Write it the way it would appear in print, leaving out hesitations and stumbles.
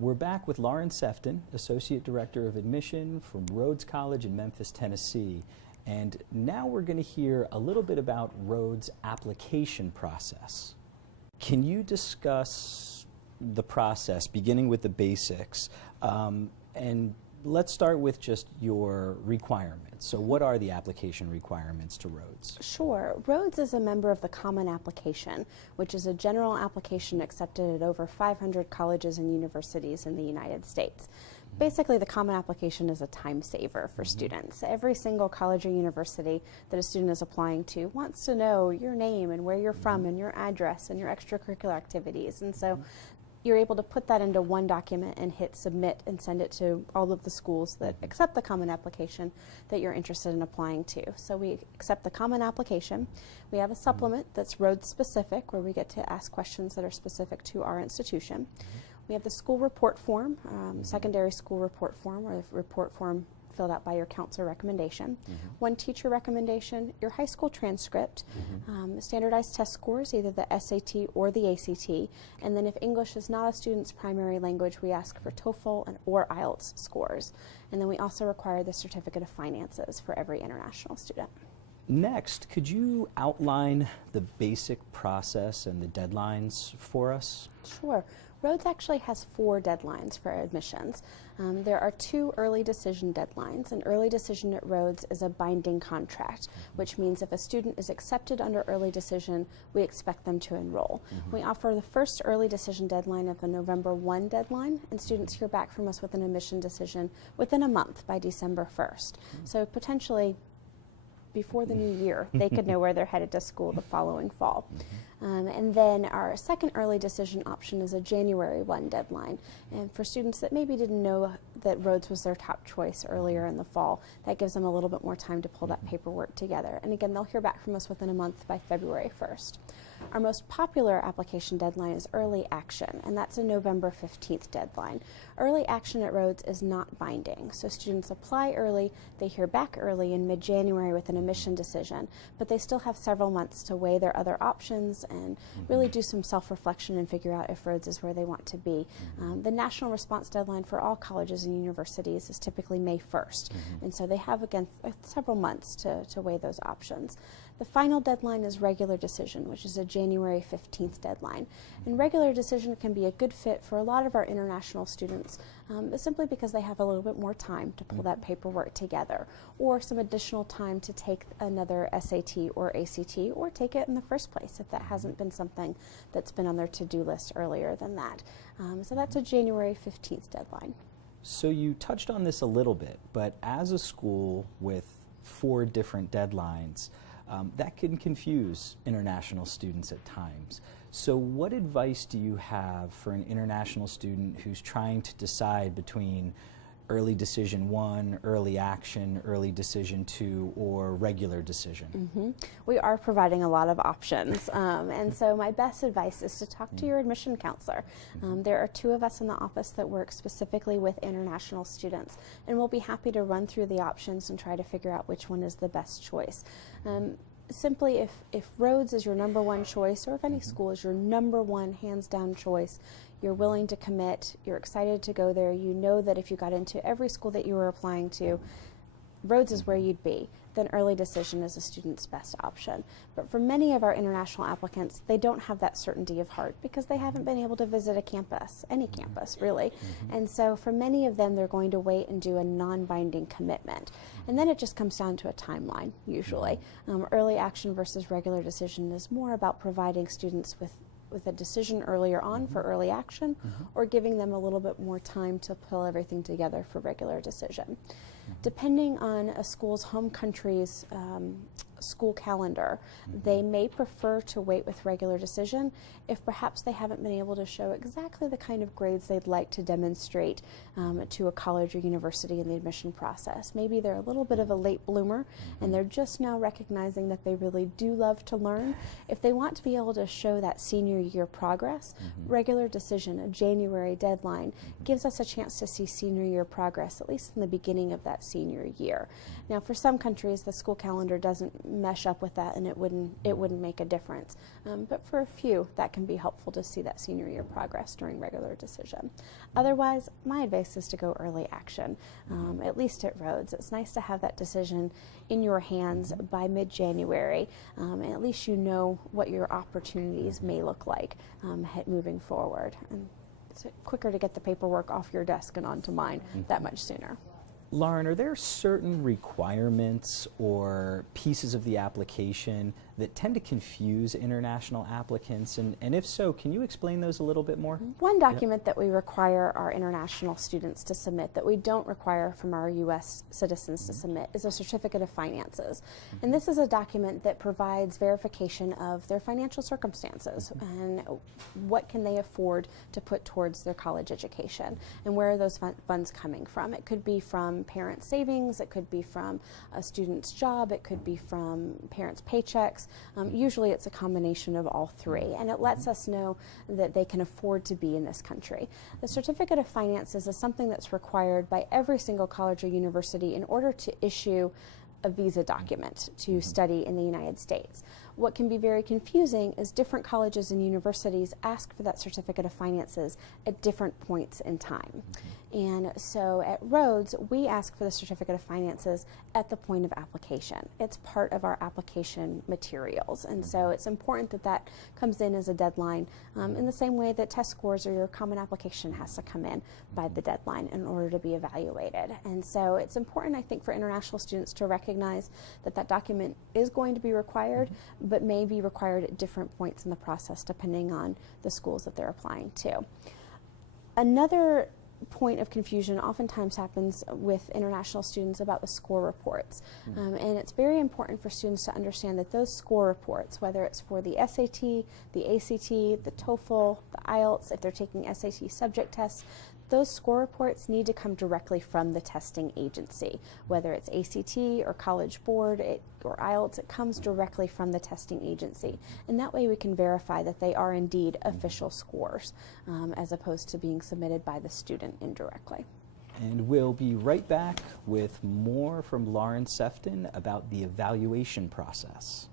We're back with Lauren Sefton, Associate Director of Admission from Rhodes College in Memphis, Tennessee. And now we're going to hear a little bit about Rhodes' application process. Can you discuss the process, beginning with the basics, and let's start with just your requirements. So what are the application requirements to Rhodes? Sure. Rhodes is a member of the Common Application, which is a general application accepted at over 500 colleges and universities in the United States. Basically, the Common Application is a time saver for students. Every single college or university that a student is applying to wants to know your name and where you're from and your address and your extracurricular activities. And so you're able to put that into one document and hit submit and send it to all of the schools that accept the Common Application that you're interested in applying to. So we accept the Common Application. We have a supplement that's Rhodes specific, where we get to ask questions that are specific to our institution. We have the school report form, secondary school report form, or the report form filled out by your counselor recommendation, one teacher recommendation, your high school transcript, standardized test scores, either the SAT or the ACT, and then if English is not a student's primary language, we ask for TOEFL or IELTS scores. And then we also require the certificate of finances for every international student. Next, could you outline the basic process and the deadlines for us? Sure. Rhodes actually has 4 deadlines for admissions. There are 2 early decision deadlines. An early decision at Rhodes is a binding contract, which means if a student is accepted under early decision, we expect them to enroll. We offer the first early decision deadline of the November 1 deadline, and students hear back from us with an admission decision within a month by December 1st. So potentially before the new year, they could know where they're headed to school the following fall. And then our second early decision option is a January 1 deadline. And for students that maybe didn't know that Rhodes was their top choice earlier in the fall, that gives them a little bit more time to pull that paperwork together. And again, they'll hear back from us within a month by February 1st. Our most popular application deadline is early action, and that's a November 15th deadline. Early action at Rhodes is not binding, so students apply early, they hear back early in mid-January with an admission decision, but they still have several months to weigh their other options and really do some self-reflection and figure out if Rhodes is where they want to be. The national response deadline for all colleges and universities is typically May 1st, and so they have, again, several months to weigh those options. The final deadline is regular decision, which is a January 15th deadline. And regular decision can be a good fit for a lot of our international students, simply because they have a little bit more time to pull that paperwork together, or some additional time to take another SAT or ACT, or take it in the first place if that hasn't been something that's been on their to-do list earlier than that. So that's a January 15th deadline. So you touched on this a little bit, but as a school with 4 different deadlines, that can confuse international students at times. So what advice do you have for an international student who's trying to decide between early decision 1, early action, early decision 2, or regular decision? We are providing a lot of options, and so my best advice is to talk to your admission counselor. There are 2 of us in the office that work specifically with international students, and we'll be happy to run through the options and try to figure out which one is the best choice. Simply, if Rhodes is your number 1 choice, or if any school is your number 1 hands-down choice, you're willing to commit, you're excited to go there, you know that if you got into every school that you were applying to, Rhodes is where you'd be, then early decision is a student's best option. But for many of our international applicants, they don't have that certainty of heart because they haven't been able to visit a campus, any campus really. And so for many of them, they're going to wait and do a non-binding commitment. And then it just comes down to a timeline, usually. Early action versus regular decision is more about providing students with a decision earlier on for early action, or giving them a little bit more time to pull everything together for regular decision. Depending on a school's home country's school calendar, they may prefer to wait with regular decision if perhaps they haven't been able to show exactly the kind of grades they'd like to demonstrate to a college or university in the admission process. Maybe they're a little bit of a late bloomer and they're just now recognizing that they really do love to learn. If they want to be able to show that senior year progress, regular decision, a January deadline, gives us a chance to see senior year progress, at least in the beginning of that senior year. Now, for some countries, the school calendar doesn't mesh up with that, and it wouldn't make a difference. But for a few, that can be helpful to see that senior year progress during regular decision. Otherwise, my advice is to go early action, at least at Rhodes. It's nice to have that decision in your hands by mid-January, and at least you know what your opportunities may look like moving forward. And it's quicker to get the paperwork off your desk and onto mine that much sooner. Lauren, are there certain requirements or pieces of the application that tend to confuse international applicants? And if so, can you explain those a little bit more? One document that we require our international students to submit that we don't require from our U.S. citizens to submit is a certificate of finances. And this is a document that provides verification of their financial circumstances and what can they afford to put towards their college education and where are those funds coming from. It could be from parents' savings, it could be from a student's job, it could be from parents' paychecks. Usually it's a combination of all three, and it lets us know that they can afford to be in this country. The certificate of finances is something that's required by every single college or university in order to issue a visa document to study in the United States. What can be very confusing is different colleges and universities ask for that certificate of finances at different points in time. And so at Rhodes, we ask for the certificate of finances at the point of application. It's part of our application materials, and so it's important that that comes in as a deadline in the same way that test scores or your common application has to come in by the deadline in order to be evaluated. And so it's important, I think, for international students to recognize that that document is going to be required, but may be required at different points in the process depending on the schools that they're applying to. Another point of confusion oftentimes happens with international students about the score reports. And it's very important for students to understand that those score reports, whether it's for the SAT, the ACT, the TOEFL, the IELTS, if they're taking SAT subject tests, those score reports need to come directly from the testing agency. Whether it's ACT or College Board or IELTS, it comes directly from the testing agency. And that way we can verify that they are indeed official scores as opposed to being submitted by the student indirectly. And we'll be right back with more from Lauren Sefton about the evaluation process.